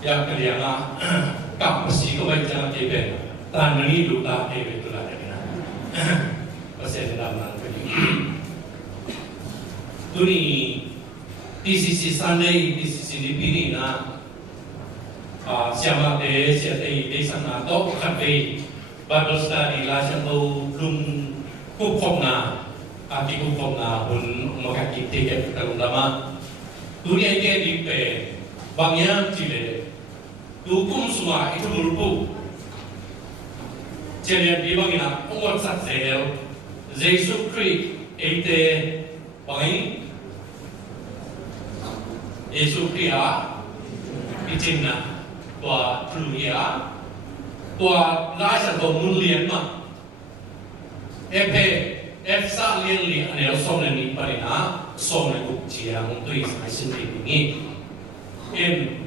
ya kalianga kap pasi ko bai jang ke ben tan ni lu ta ke be tu la de na pasal dalam nang kali tu ni PCC sanai PCC ni pini na siapa de siapa de sana to khat be Bible study la chan to lum ku khom na ati ku khom na hun makat ki te ke ta lama tu ni ke di pe bangya chi le tu kum suma itu mulpu jadi di bangina umur sat sel Yesus Kristus ite bangai Yesus Kristus izinna tua truya tua lai sa to mun lian ma epe efsa lian li ane som le ni parina som le ku chiang tui sai sin ni em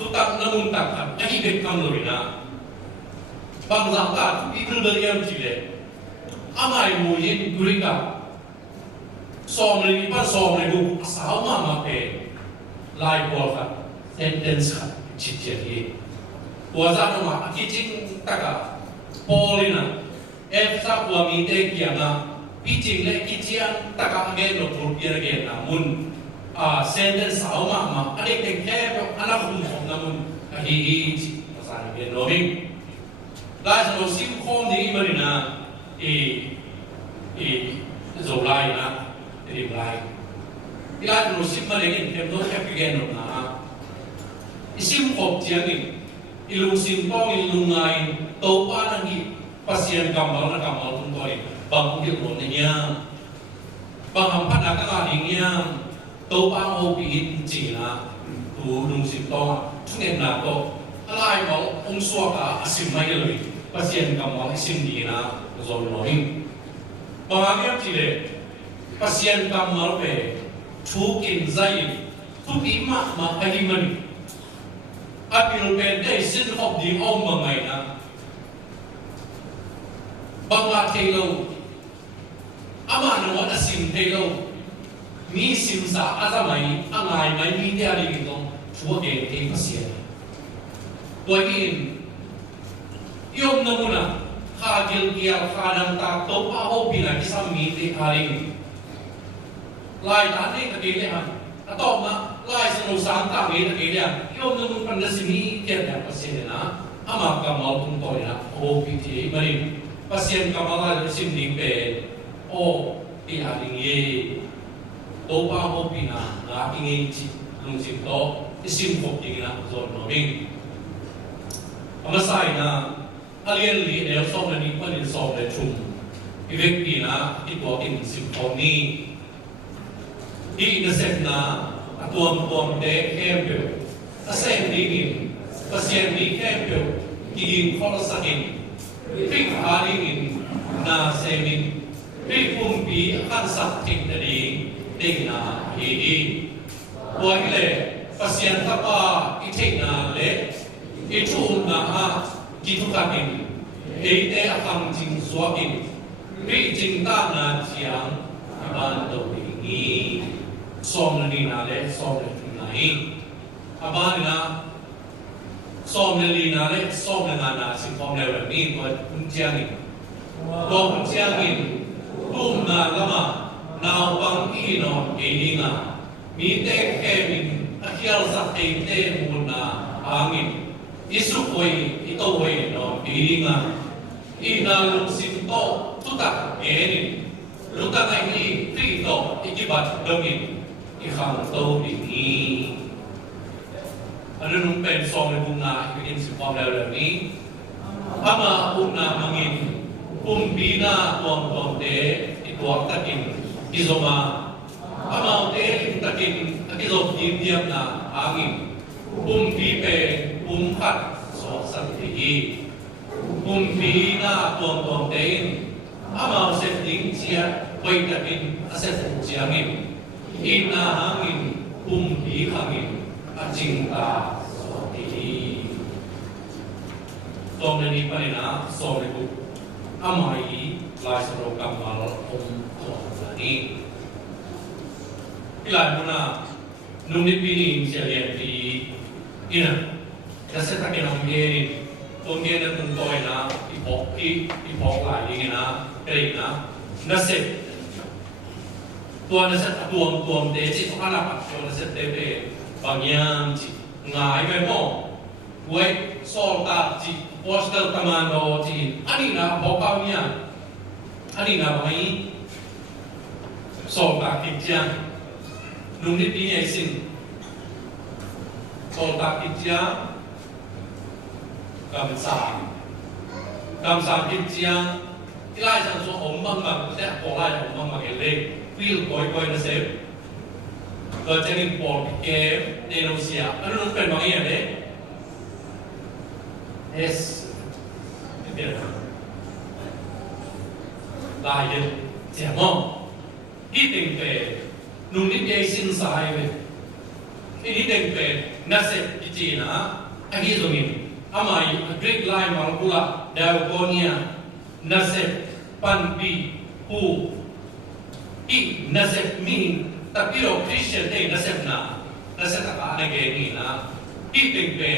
tutak namun tak ahi bek kam lorina bang zangka tu itu beriam jile amai muyin gurika som le ni pa som le ku asal ma pe lai bol ka sentence ka chijeri waza no ma kijing taka polina efsa kwa mi te kianga pitching le kijian taka nge no purpia ge namun sentence sama ma adik te ke anak umum namun hi masan ge nomi la so sim khom di marina zolai na riblai ila no sim ma le ke do ke ge no na isim khop tiang ilung sim tong ilung ngai to pa nang hi pasien kamal na kamal tung toi bang ki ron nya bang ham phat ka ka nya to pa ho pi chi na tu lung sim tong thung na to alai mo ong so ka asim mai le pasien kamal isim ni na zol no hin bang ya chi le pasien kamal pe thu kin zai tu bi ma ka hi mani apil pen day sin of the om mai na bangla telo ama no asim telo mi sim sa azamai angai mai mi dia ri no chuo ge te pasia toi in yom no muna kha gil kia kha dang ta to pa ho pi na ki sam mi te haring lai ta ne ka ke le han atau ma lai senu sang ta ge ke dia yom no mun pan sini ke da pasia na ama ka mal tung to ya ho pi te mari pasien kamala sim ning pe o ti haring ye to pa ho pi na nga ing chi lung sim to isim ho ti na zon no ming ama sai na alien li ne so na ni pa ni so le chung ivek pi na ti po in sim ho ni i na set na atuam te kempe asem dingin pasien ni kempe ki khol sakin Pik haringin na semin pik pumpi akan sakit dari dengna ini. Buat le pasien tapa itik na le itu na ha gitu kanin. Ite akan jing suakin pik cinta na siang abando ini. Som ni na le som le tunai. Aban na som le na le som le na sim som le ni to kunjiang ni to kunjiang ni tum na lama na bang i no e ni nga mi te ke min akial sa te te mun na angin isu koi ito wei no i nga i na lung sim to tutak e ni lutak ai ni tri to ikibat dongin i khang to ni ano nung pen som le bunga ikin si pom le ni ama una mangin bina tuam te ituak takin izoma ama te takin akizom diam na angin bi pe khat so san ti bina tuam te ama set ding sia koi takin aset siangin ina angin bi hangin cinta seperti som ni panina som itu amai lai sero kamal ni ilai muna nung ni pini sialian di ina nasa takin ang geni tungge na tungtoy na ipok lai na kaya na nasa tuan nasa tuam de ci pakalapat tuan nasa tebe bangyam ci ngai be mo wei sol ta ci postal tamando ci ani na bokaw niya ani na mai sol ta kitya nung nit ni ai sin sol ta kitya cảm sa kitya ilai sang so om bang bang se ko lai om bang bang le feel koi na seก็จะมีปอดเกมในรัสเซียอันนั้นเป็นบางอย่างเลยเป็นลายเจ้ามั่งที่ติงเป็นนุ่มนิดเดียวสินสายเลยที่ติงเป็นนักเศรษฐกิจนะอันนี้ตรงนี้อามาอีกรีกไลน์มาลูกดาวโกเนียนักเศรษฐปันปีผู้อีกนักเศรษฐมีtapi lo Christian te nasib taka na geni na iting pe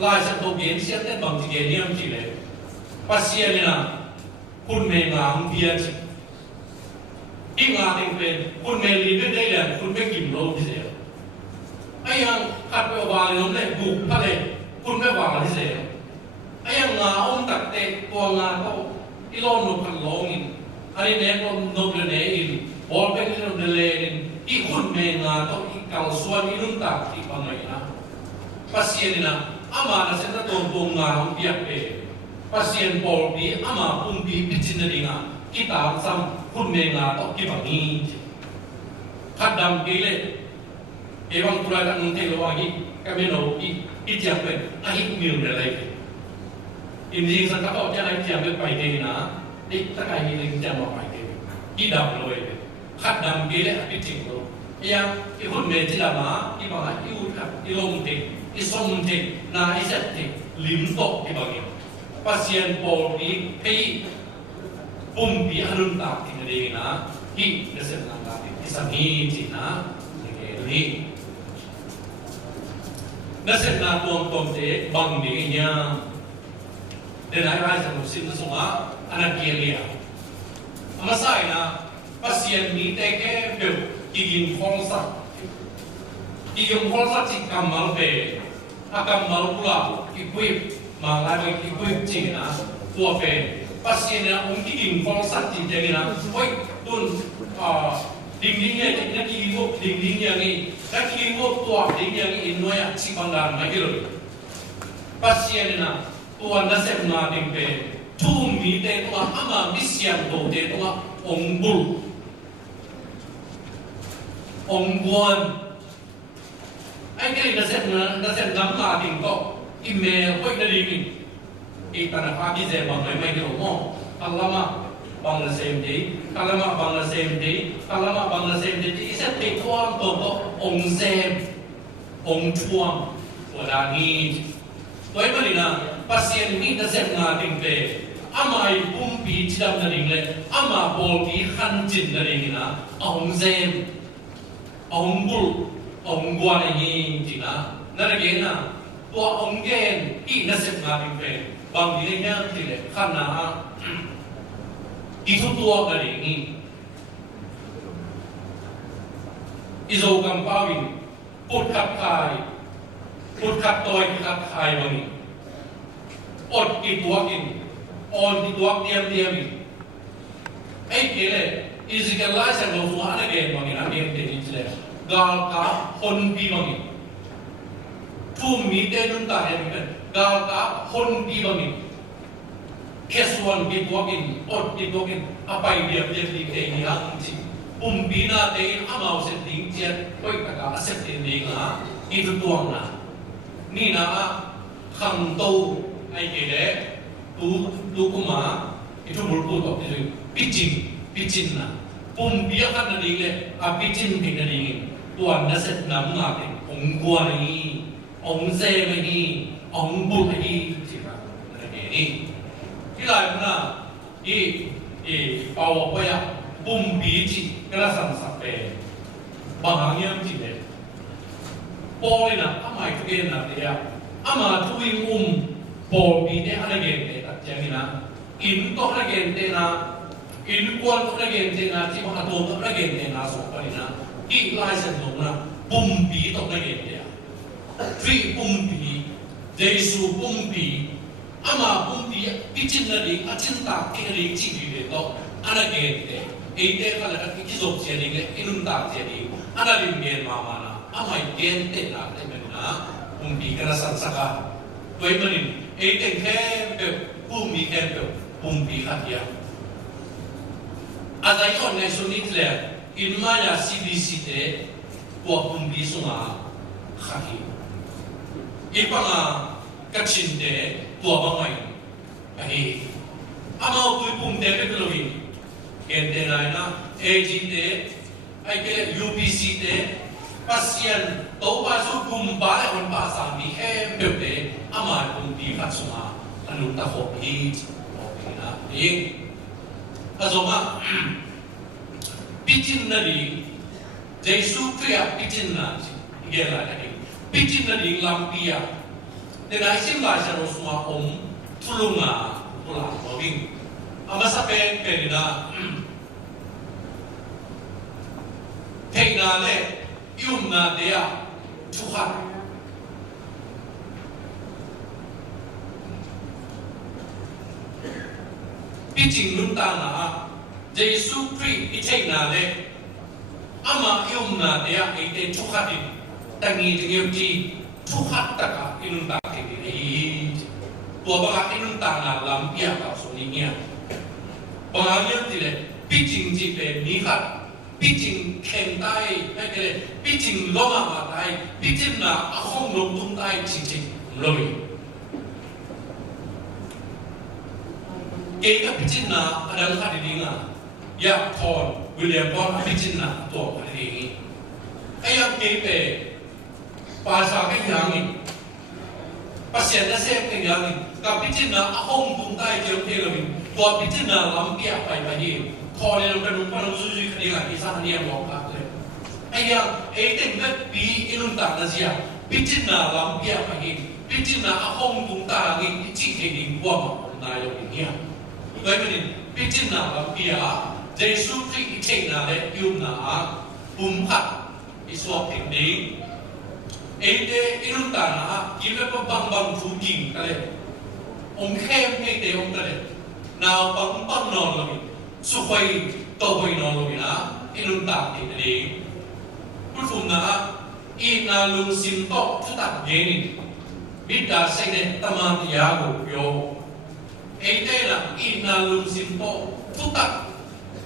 lai sa to gen siya te bang geni am chile pasya ni na kun me nga ang dia chi inga ting pe kun me li be dai la kun me kim lo bi se ayang kat pe wa le le bu pa le kun me wa li se ayang nga om tak te to nga to ilo no kan lo ngin ani ne ko no le ne in all pe no de le ikun me nga to ikal suan inun tak ti pangai na pasien na ama na sa tong nga ang biak pe pasien pol bi ama pum bi pichin na dinga kita sam kun me nga to ki bangi khadam gele ewang tulad ang te lo agi kami no i tiak pe ai miu de lai in sa ka to ja ai tiak pe pai de na ik ta kai ni ling ja ma pai de i dam lo e khadam gele a pichin lo yang ikut meja lama, ibarat ikut ilongte, isongte, na isette, limtok ibagi. Pasien polri, pei, pumpi anun tak tinggi na, hi nasi nangka, isami cina, negeri. Nasi na tuang te bang dirinya, dan ayah sama sin semua anak dia. Amasai na pasien ni teke bel. Igin konsat si kamal pe, akamal pula equip malai equip cina tua pe pasien na igin konsat si jadi na, oi tun dindingnya nak igin dindingnya ni, nak igin tua dindingnya ni inoya si banggan magil pasien na tua nasib na ding pe, tu mi te tua ama misian tu te tua ongbul ông quan anh cái nó sẽ nắm là tình cọ email quay đi mình ít tana pha đi về bằng mấy cái ổ kalama bằng là xem gì kalama bằng là xem gì kalama bằng là xem gì thì sẽ bị quan tổ ông xem ông chuông của đàn nghi với cái này pasien mi nó sẽ ngà tình về amai pumpi chỉ đâm là tình lệ ama bol đi khăn chỉnh là tình na ông xem ông bul ông quan này chỉ là nó là cái nào tua ông gen ít nó sẽ ngã bình về bằng cái này thì để khăn nào ít thu tua cái này nghi izo cầm bao in put khắp tôi khắp khai bằng in ốt cái tua in on cái tua diam ấy cái này Ezekiel lai sang lo fuha na gen bangin amin te injile gal ka hon pi bangin tu mi te nun ta he ben gal ka hon pi bangin keswan bi bokin ot bi bokin apai dia dia di te ni ang chi pi na te amau se ding jet koi ta ka asep te ni nga itu tuang na ni na kham to ai ke le tu kuma itu bulbu to pitching na pumpiya kan na dingle a pitching ting na dingin tuan na set nam nga te ong kwa ni ong se ni ong bu ni chi ba na ni ilai na pawa pa ya pumpi chi kala sam sa pe bahang yam chi le Paul na amai tu gen na dia ama tuing Paul bine alagen te tak jamina in to alagen te na in kual to alagen te na ti ma to alagen te na so palina I lai sen dong na bi to alagen te tri bi Jesu bi ama bi pichin na di achin ta ke ri chi bi de to alagen te ite kala ka ki zo che ni le inun ta che ni ana lim gen ma ma na amai gen te na te men na bi kana san saka Với mình, ý tình khen được, bi khen được, bi khát ya. À đây còn ngày xuân ít lệ, in mà ya CDC thế, của bi sung à khát hi. Ít bằng à các sinh thế, của bằng mày, cái à mà cuối thế cái lo gì, cái thế này na, AG thế, ai cái UPC thế. Pasien tau basu kumba on basa mi bebe ama kumbi katsuma anu ta hobi na ing azoma pitin nari Jesu Kriya pitin na igela nari pitin nari lampia denai sim la sa rosuma tulunga pula bobing ama sape perina Thena le Yung na dia Tuhan Piching nun ta na Jesu Christ itay na le Ama yung na dia ite Tuhan Tangi tingyo ti Tuhan taka inun ta kini Tua baka inun ta na lampia ka suninya Pangangyan tile Piching jipe nihat Piching khen tay hay cái piching lo mà tay piching là không lồng tung tay chỉnh lôi cái piching là ada hal ini nga ya Paul William Paul piching là tổ hal ini ai yang cái bahasa cái yang ini pasien na xem cái yang ini cái piching là không tung tay chiều thế rồi tua piching là làm bia phải phải Kau ni nak numpan usuji kerja ni sana ni yang lokal le. Ayah, ting kat bi inun tak nazia. Picin na lampia pagi. Picin na ahong tungta lagi picin ini buat mana yang ini. Bagaimana? Picin na lampia. Jesu Christ ite na le yum na bumpat iswap ini. Inun tak na kita bang tuking kale. Kem te kale. Now bang non lagi. Supaya toboy nolong na inuntak ini, pun na inalung sintok tutak geni, bida sene taman yago yo, ete na inalung sintok tutak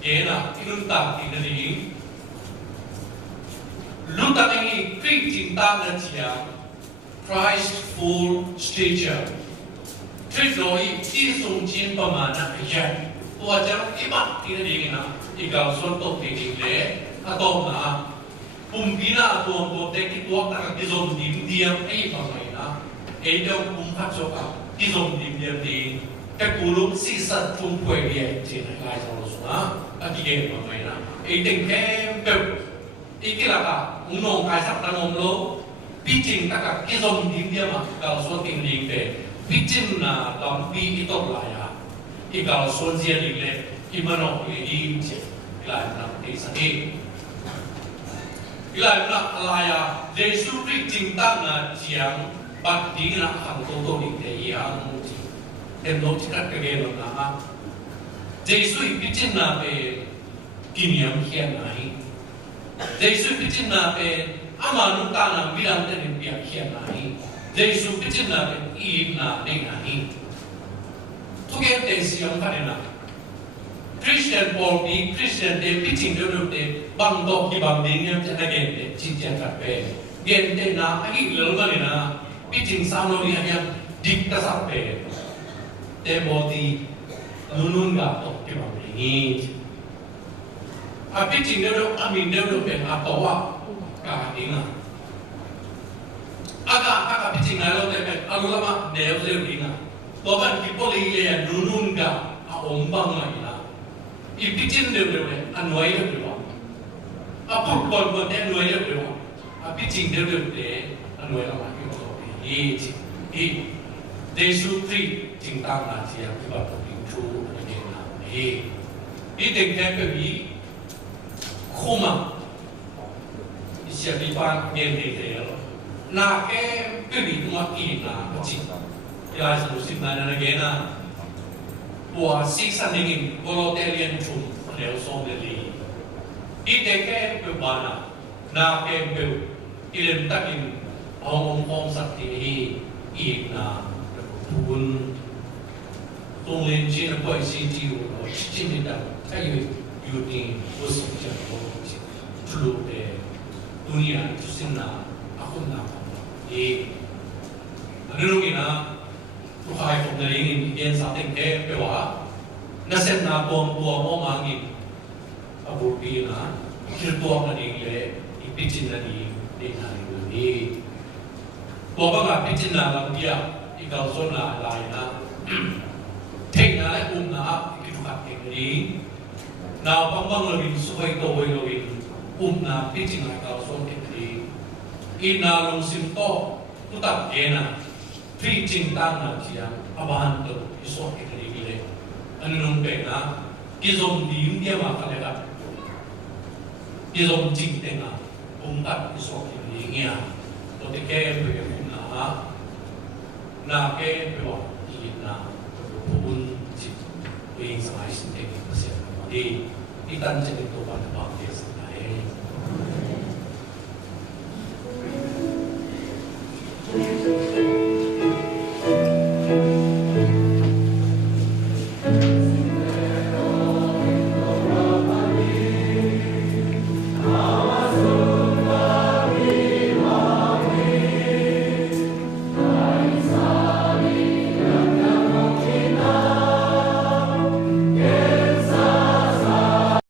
gena inuntak ini, lutak ini cinta na dia, Christful stature, Krishnoi isung jin pamana aja. Tua jangan ibat tidak dingin ikaw sontok dingin le atau na pumbina atau tek tua tak kizom diam pamaina daw pumpat soka kizom diam di kepuluk sisa tumpuai dia cina kai sama agi pamaina ting kempel ikilaka unong kai sak tangom lo pitching tak kizom diam kalau sonting dingin pitching na lampi itu laya Ikaw sonsia dile imano ini je ilai na desa ni ilai na alaya Jesu Christ cinta na jiang bat di na hang toto di te yang muji endo cikat kegelo na Jesu ipicin na pe kiniam kian nahi Jesu ipicin na pe ama nuta na bilang tenin biak kian nahi Jesu ipicin na pe iib na ding nahi Tugen tensi yang kadena Christian Paul di Christian de pitching dulu de bang dok di bang ding yang jadi gen de cincin kape gen de na agi lalu kali na pitching sama dia yang dikta sampai de body nunun gak dok di bang ding a pitching dulu amin dulu ben atawa kahina aga pitching lalu de ben alu lama de dulu ding Tuhan kita lihat nunun ga ombang lagi lah. Ipicin dia boleh, anuai dia boleh. Apa pun dia anuai dia boleh. Apicing dia boleh. anh nuôi làm cái đó thì Tây Su Tri chính tăng là chỉ cái bảo tồn hình chú ở bên nào thì tình thế cái gì không mà sẽ đi ban miền Tây thế rồi na cái gì cũng mặc gì là cái gì ya sự sinh ra là cái na của sĩ sản hình volunteering chung đều xong rồi đi cái bạn na cái ilan takin ông sắc thì na tuôn tung lên trên là quay xin chiều ở trên địa đạo thay vì yêu tin của sự chân của chủ đề dunia itu sinh na aku na ano nung ina tuhay kong nalingin yan sa ating pewa na set na buwang mo mangin aburpi na kirtuang na ningle ipichin na ni buwa ba pichin na lang dia ikaw so na alay na take na lại na ikitukat ni na pambang lawin suhay to way lawin na pichin na ikaw so ni ina long simto tutak na preaching tang na siya abahan to iso ikili ano nung na kizom di dia makaleka kizom jing tenga ungkat iso ikili niya to te ke na ke pewa na pun ji wing sa isin te kasi di itan chen to pa na ba ke sa ai